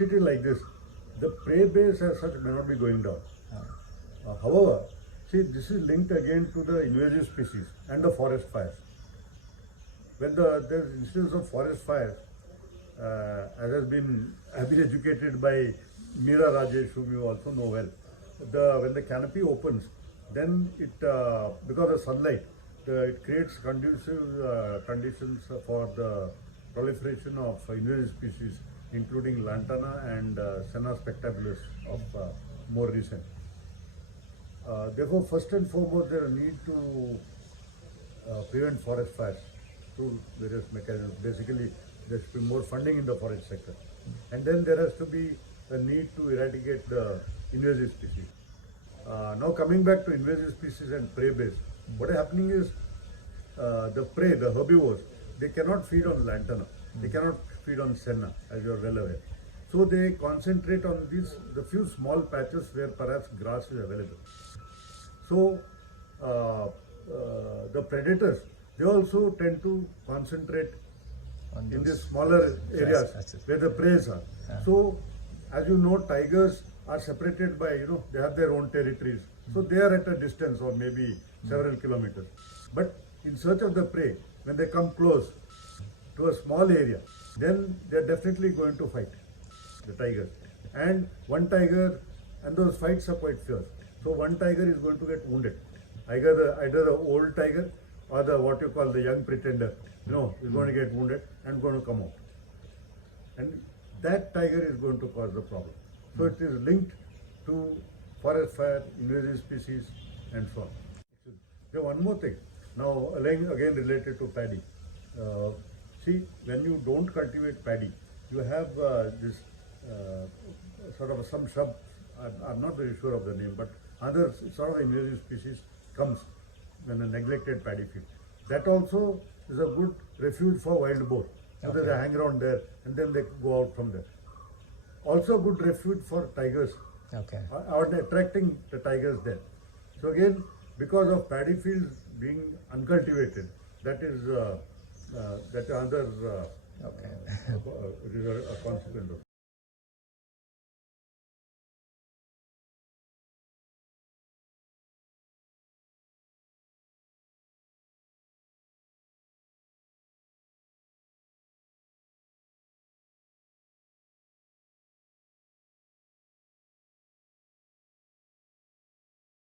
See it is like this. The prey base as such may not be going down. Oh. However, see, this is linked again to the invasive species and the forest fires. When there's instance of forest fires, as has been, I've been educated by Meera Rajesh, whom you also know well. When the canopy opens, then it because of sunlight, it creates conducive conditions for the proliferation of invasive species, including lantana and Senna spectacularis of more recent. Therefore, first and foremost, there is a need to prevent forest fires through various mechanisms. Basically, there should be more funding in the forest sector. And then there has to be a need to eradicate the invasive species. Now coming back to invasive species and prey base, what is happening is the prey, the herbivores, they cannot feed on lantana. They cannot feed on senna, as you are well aware. So they concentrate on the few small patches where perhaps grass is available. So the predators, they also tend to concentrate in these smaller areas where the prey are. So as you know, tigers are separated by, they have their own territories. So they are at a distance or maybe several kilometers. But in search of the prey, when they come close to a small area, then they are definitely going to fight, the tigers. And one tiger, and those fights are quite fierce. So one tiger is going to get wounded. Either the old tiger or the what you call the young pretender, is going to get wounded and going to come out. And that tiger is going to cause the problem. So it is linked to forest fire, invasive species, and so on. There's one more thing. Now, again related to paddy. See, when you don't cultivate paddy, you have this sort of some shrub. I'm not very sure of the name, but other sort of invasive species comes when a neglected paddy field. That also is a good refuge for wild boar. So they hang around there and then they go out from there. Also good refuge for tigers. Okay. Or attracting the tigers there. So again, because of paddy fields being uncultivated, that is another Okay. a consequence of